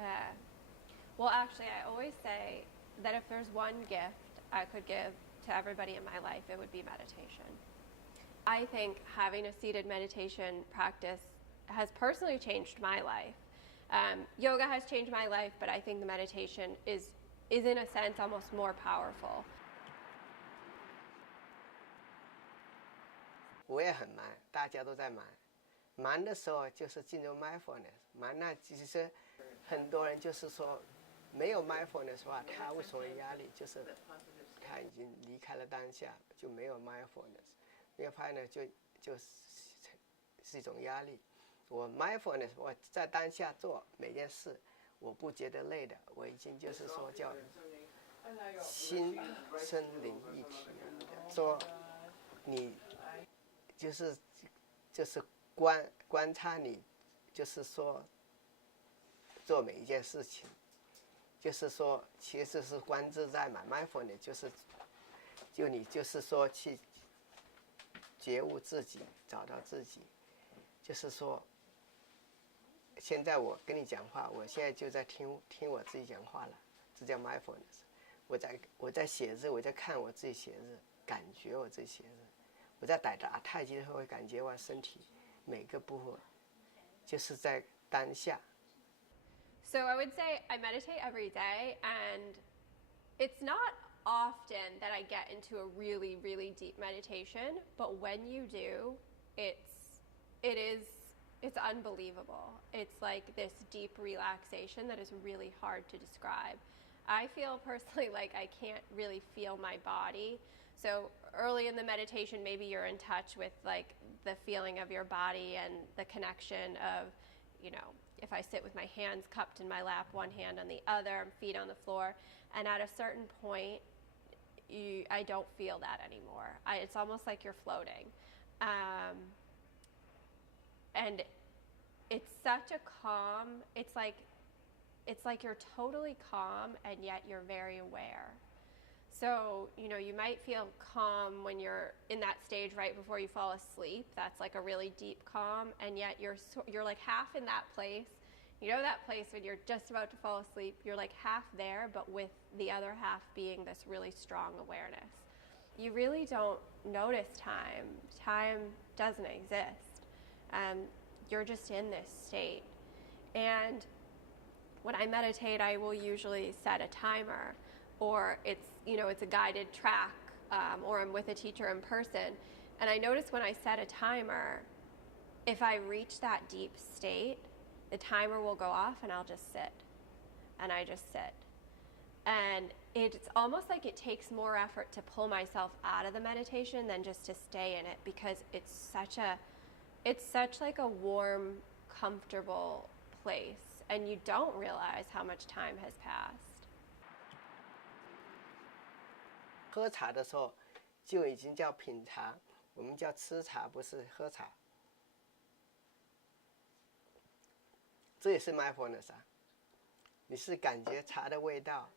Uh, well, actually, I always say that if there's one gift I could give to everybody in my life, it would be meditation. I think having a seated meditation practice has personally changed my life. Yoga has changed my life, but I think the meditation is in a sense almost more powerful. 我也很忙，大家都在忙。忙的时候就是进入 mindfulness， 忙那其实很多人就是说没有 mindfulness 的话，他为什么压力？就是他已经离开了当下，就没有 mindfulness。那个派呢，就是一种压力。我 mindfulness， 我在当下做每件事，我不觉得累的，我已经就是说叫心身灵一体了。说你就是观察你，就是说做每一件事情，就是说其实是观自在嘛 ，mindfulness 你就是说去觉悟自己，找到自己，就是说。现在我跟你讲话，我现在就在听我自己讲话了，这叫 mindfulness。我在写字，我在看我自己写字，感觉我自己写字。我在打太极的时候，会感觉我身体每个部分就是在当下。So I would say I meditate every day, and it's not often that I get into a really, really deep meditation, but when you do, it's unbelievable. It's like this deep relaxation that is really hard to describe. I feel personally like I can't really feel my body. So early in the meditation, maybe you're in touch with like the feeling of your body and the connection of, if I sit with my hands cupped in my lap, one hand on the other, feet on the floor, and at a certain point, I don't feel that anymore. It's almost like you're floating. And it's such a calm, it's like you're totally calm and yet you're very aware. So, you might feel calm when you're in that stage right before you fall asleep. That's like a really deep calm, and yet you're like half in that place. That place when you're just about to fall asleep, you're like half there, but with the other half being this really strong awareness. You really don't notice time. Time doesn't exist. You're just in this state. And when I meditate, I will usually set a timer, or it's a guided track, or I'm with a teacher in person. And I notice when I set a timer, if I reach that deep state, the timer will go off and I'll just sit. And I just sit. And it's almost like it takes more effort to pull myself out of the meditation than just to stay in it, because it's such like a warm, comfortable place, and you don't realize how much time has passed. 喝茶的时候就已经叫品茶，我们叫吃茶，不是喝茶。这也是 mindfulness 啊，你是感觉茶的味道。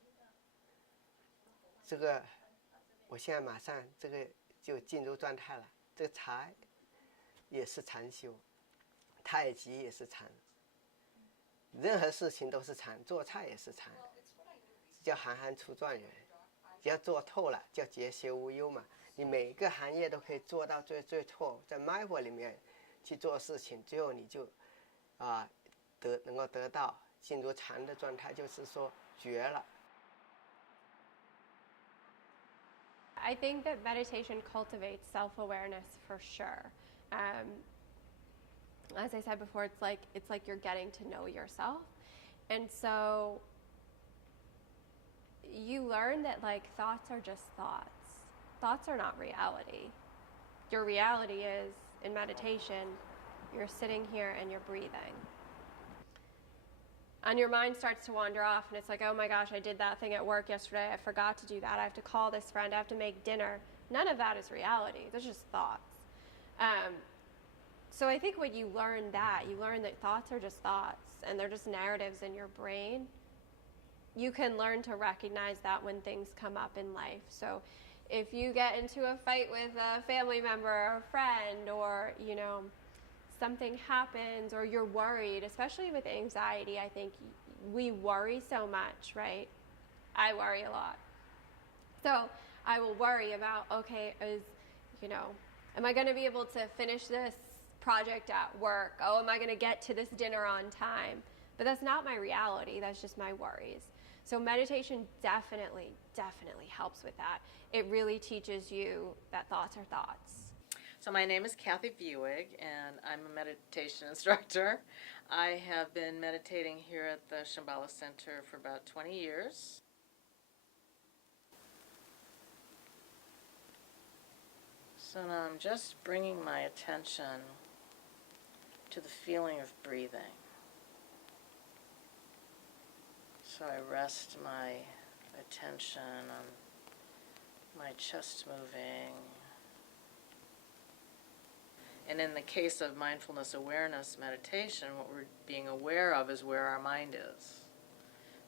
这个，我现在马上这个就进入状态了。这个茶也是禅修，太极也是禅，任何事情都是禅，做菜也是禅，叫行行出状元。只要做透了，叫节学无忧嘛。你每一个行业都可以做到最透，在 mindful 里面去做事情，最后你就能够得到进入禅的状态，就是说绝了。I think that meditation cultivates self-awareness for sure. As I said before, it's like you're getting to know yourself, and so you learn that like thoughts are just thoughts. Thoughts are not reality. Your reality is, in meditation, you're sitting here and you're breathing. And your mind starts to wander off, and it's like, oh my gosh, I did that thing at work yesterday, I forgot to do that, I have to call this friend, I have to make dinner. None of that is reality. They're just thoughts. So I think when you learn that thoughts are just thoughts, and they're just narratives in your brain, you can learn to recognize that when things come up in life. So if you get into a fight with a family member or a friend, or something happens, or you're worried, especially with anxiety, I think we worry so much, right? I worry a lot. So I will worry about, okay, am I going to be able to finish this project at work? Oh, am I going to get to this dinner on time? But that's not my reality. That's just my worries. So meditation definitely helps with that. It really teaches you that thoughts are thoughts. So my name is Kathy Buig, and I'm a meditation instructor. I have been meditating here at the Shambhala Center for about 20 years. So now I'm just bringing my attention to the feeling of breathing. So I rest my attention on my chest moving. And in the case of mindfulness awareness meditation, what we're being aware of is where our mind is.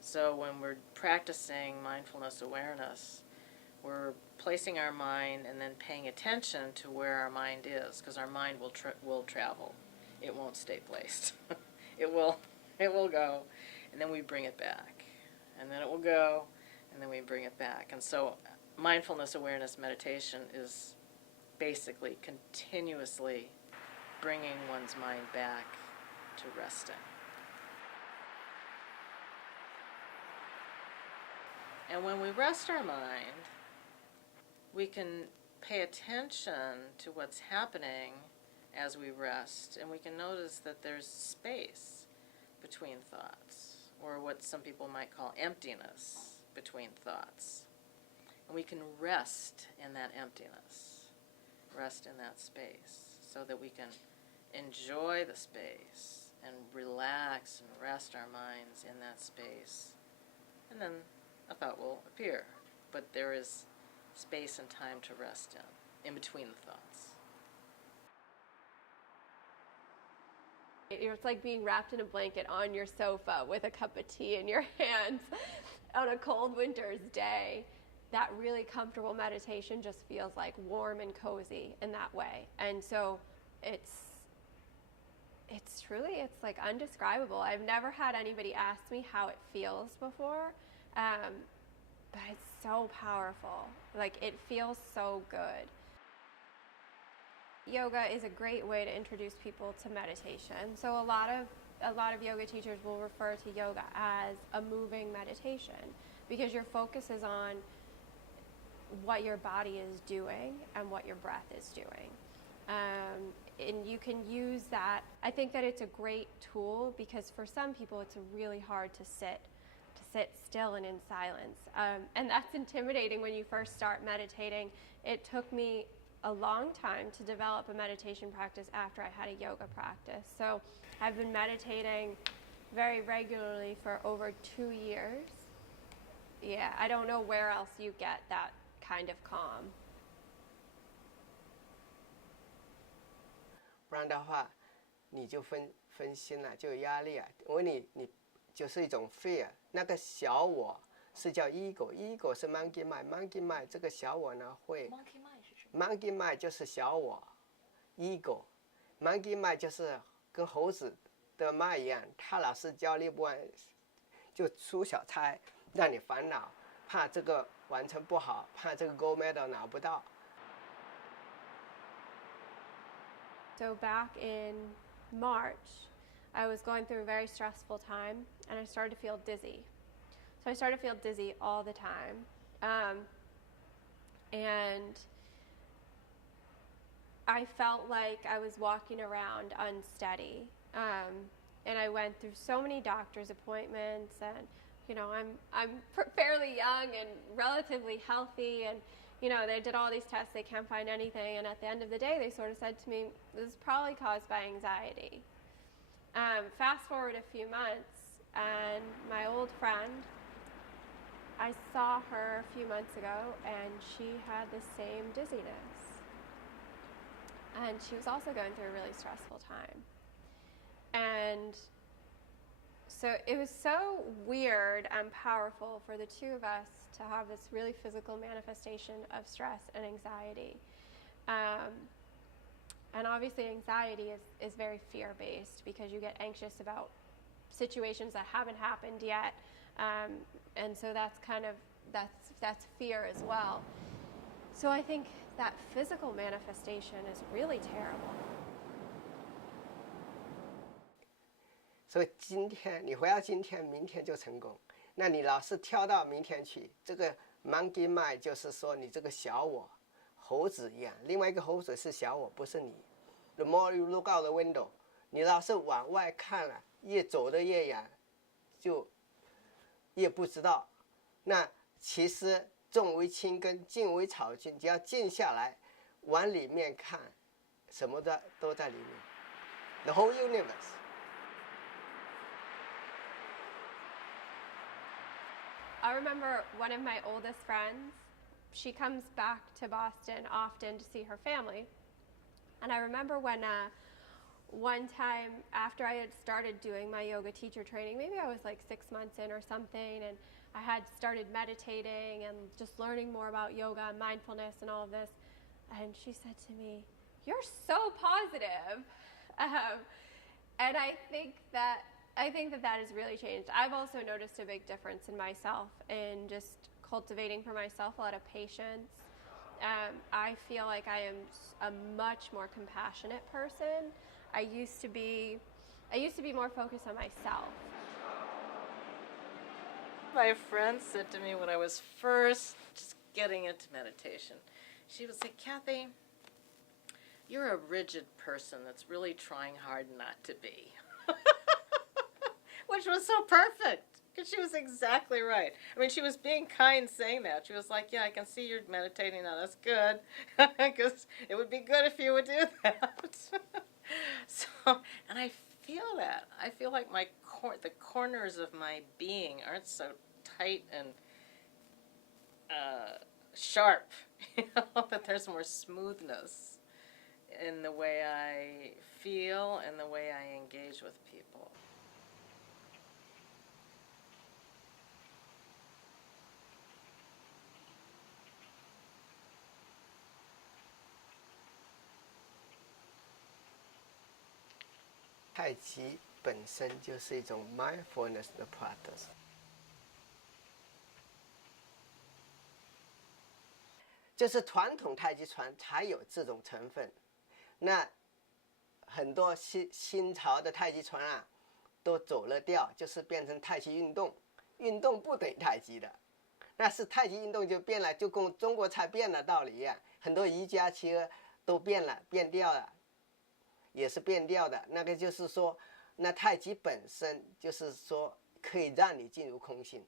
So when we're practicing mindfulness awareness, we're placing our mind and then paying attention to where our mind is, because our mind will travel. It won't stay placed. It will go, and then we bring it back. And then it will go, and then we bring it back. And so mindfulness awareness meditation is basically continuously bringing one's mind back to resting. And when we rest our mind, we can pay attention to what's happening as we rest, and we can notice that there's space between thoughts, or what some people might call emptiness between thoughts. And we can rest in that emptiness, rest in that space, so that we can enjoy the space and relax and rest our minds in that space. And then a thought will appear, but there is space and time to rest in between the thoughts. It's like being wrapped in a blanket on your sofa with a cup of tea in your hands on a cold winter's day. That really comfortable meditation just feels like warm and cozy in that way. And so it's like undescribable. I've never had anybody ask me how it feels before, but it's so powerful. Like, it feels so good. Yoga is a great way to introduce people to meditation. So a lot of yoga teachers will refer to yoga as a moving meditation, because your focus is on what your body is doing and what your breath is doing. And you can use that. I think that it's a great tool, because for some people it's really hard to sit still and in silence. And that's intimidating when you first start meditating. It took me a long time to develop a meditation practice after I had a yoga practice. So I've been meditating very regularly for over 2 years. Yeah, I don't know where else you get that kind of calm. 不然的话，你就分心了，就有压力啊。我问你，你就是一种 fear， 那个小我是叫 ego，ego 是 monkey mind，monkey mind 这个小我呢会 Monkey mind 是什么？ monkey mind 就是小我 ego，monkey mind 就是跟猴子的 mind 一样，他老是焦虑不安，就出小差，让你烦恼，怕这个完成不好，怕这个 gold medal 拿不到。So back in March, I was going through a very stressful time, and I started to feel dizzy. So I started to feel dizzy all the time. And I felt like I was walking around unsteady. And I went through so many doctor's appointments, and I'm fairly young and relatively healthy, and they did all these tests, they can't find anything, and at the end of the day they sort of said to me, this is probably caused by anxiety. Fast forward a few months, and my old friend, I saw her a few months ago, and she had the same dizziness. And she was also going through a really stressful time. And so it was so weird and powerful for the two of us to have this really physical manifestation of stress and anxiety. And obviously anxiety is very fear-based, because you get anxious about situations that haven't happened yet, and so that's kind of that's fear as well. So I think that physical manifestation is really terrible. 所以今天你回到今天，明天就成功。那你老是跳到明天去，这个 monkey mind 就是说你这个小我，猴子一样。另外一个猴子是小我，不是你。The more you look out the window， 你老是往外看了，越走得越远，就越不知道。那其实重为轻根，静为草根，只要静下来，往里面看，什么的都在里面。The whole universe。I remember one of my oldest friends, she comes back to Boston often to see her family. And I remember when one time after I had started doing my yoga teacher training, maybe I was like 6 months in or something, and I had started meditating and just learning more about yoga and mindfulness and all of this. And she said to me, "You're so positive." And I think that has really changed. I've also noticed a big difference in myself in just cultivating for myself a lot of patience. I feel like I am a much more compassionate person. I used to be more focused on myself. My friend said to me when I was first just getting into meditation, she would say, "Kathy, you're a rigid person that's really trying hard not to be." Which was so perfect, because she was exactly right. I mean, she was being kind saying that. She was like, "Yeah, I can see you're meditating now. That's good, because it would be good if you would do that." So, and I feel that. I feel like the corners of my being aren't so tight and sharp, that there's more smoothness in the way I feel and the way I engage with people.太极本身就是一种 mindfulness 的 practice。就是传统太极拳才有这种成分，那很多新潮的太极拳啊，都走了调，就是变成太极运动，运动不等于太极的，那是太极运动就变了，就跟中国菜变了道理一样，很多瑜伽其实都变了，变调了，也是变调的。那个就是说，那太极本身就是说可以让你进入空性，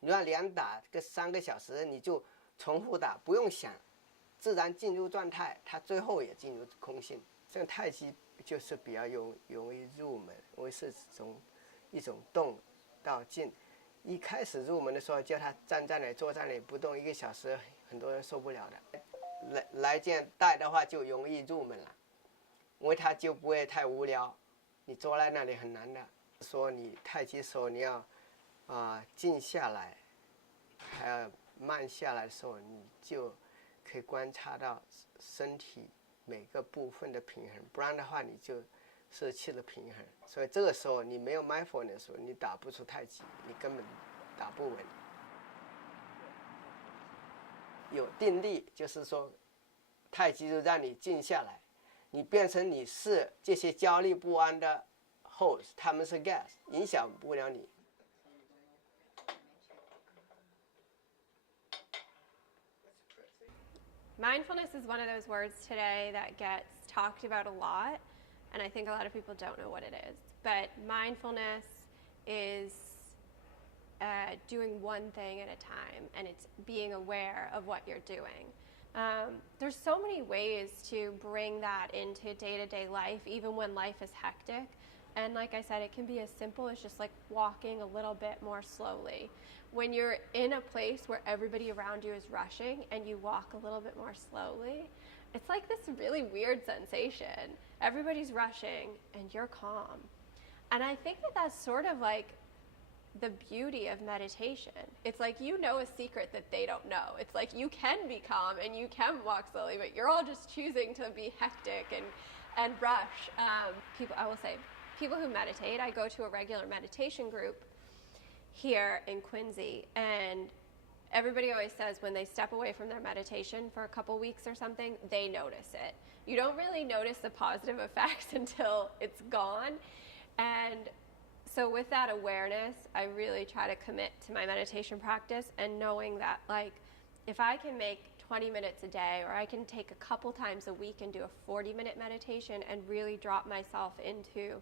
你要连打个3个小时，你就重复打，不用想，自然进入状态，它最后也进入空性。这个太极就是比较容易入门，因为是从一种动到静。一开始入门的时候，叫他站在那里、坐在那里不动1个小时，很多人受不了的。来见带的话就容易入门了，因为他就不会太无聊。你坐在那里很难的。说你太极的时候，你要静下来，还要慢下来的时候，你就可以观察到身体每个部分的平衡，不然的话你就失去了平衡。所以这个时候你没有 mindfulness 的时候，你打不出太极，你根本打不稳。有定力，就是说太极就让你静下来，你变成你是这些焦虑不安的 host， 他们是 gas， 影响不了你。Mindfulness is one of those words today that gets talked about a lot, and I think a lot of people don't know what it is. But mindfulness is doing one thing at a time, and it's being aware of what you're doing. There's so many ways to bring that into day-to-day life, even when life is hectic. And like I said, it can be as simple as just like walking a little bit more slowly. When you're in a place where everybody around you is rushing and you walk a little bit more slowly, it's like this really weird sensation. Everybody's rushing and you're calm. And I think that that's sort of like the beauty of meditation. It's like you know a secret that they don't know. It's like you can be calm and you can walk slowly, but you're all just choosing to be hectic and rush. I will say, people who meditate. I go to a regular meditation group here in Quincy, and everybody always says when they step away from their meditation for a couple weeks or something, they notice it. You don't really notice the positive effects until it's gone. And so with that awareness, I really try to commit to my meditation practice, and knowing that, like, if I can make 20 minutes a day, or I can take a couple times a week and do a 40-minute meditation and really drop myself into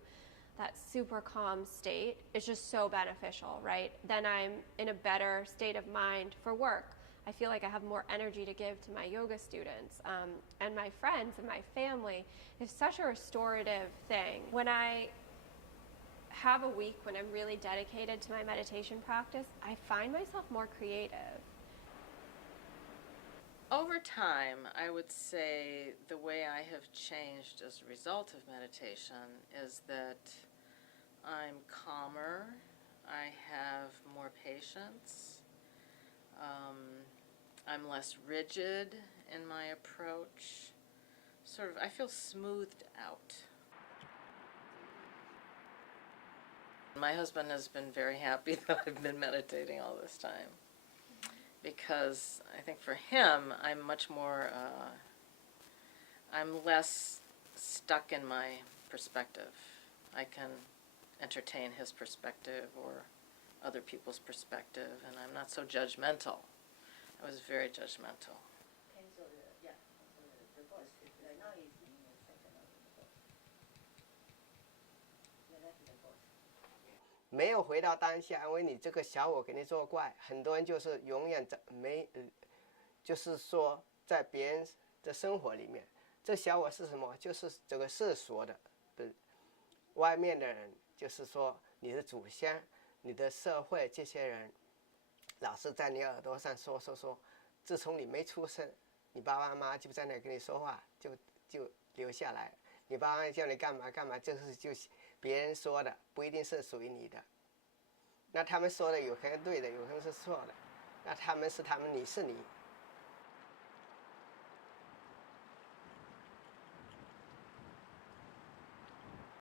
that super calm state, it's just so beneficial, right? Then I'm in a better state of mind for work. I feel like I have more energy to give to my yoga students and my friends and my family. It's such a restorative thing. When I have a week when I'm really dedicated to my meditation practice, I find myself more creative. Over time, I would say the way I have changed as a result of meditation is that I'm calmer, I have more patience, I'm less rigid in my approach. Sort of, I feel smoothed out. My husband has been very happy that I've been meditating all this time, because I think for him, I'm much more, I'm less stuck in my perspective. I can entertain his perspective or other people's perspective, and I'm not so judgmental. I was very judgmental.没有回到当下，因为你这个小我给你作怪。很多人就是永远在就是说在别人的生活里面，这小我是什么？就是这个世俗的，外面的人，就是说你的祖先、你的社会这些人，老是在你耳朵上说。自从你没出生，你爸爸妈妈就在那跟你说话，就留下来。你爸妈叫你干嘛干嘛，就别人说的，不一定是属于你的。那他们说的有可能对的，有可能是错的。那他们是他们，你是你。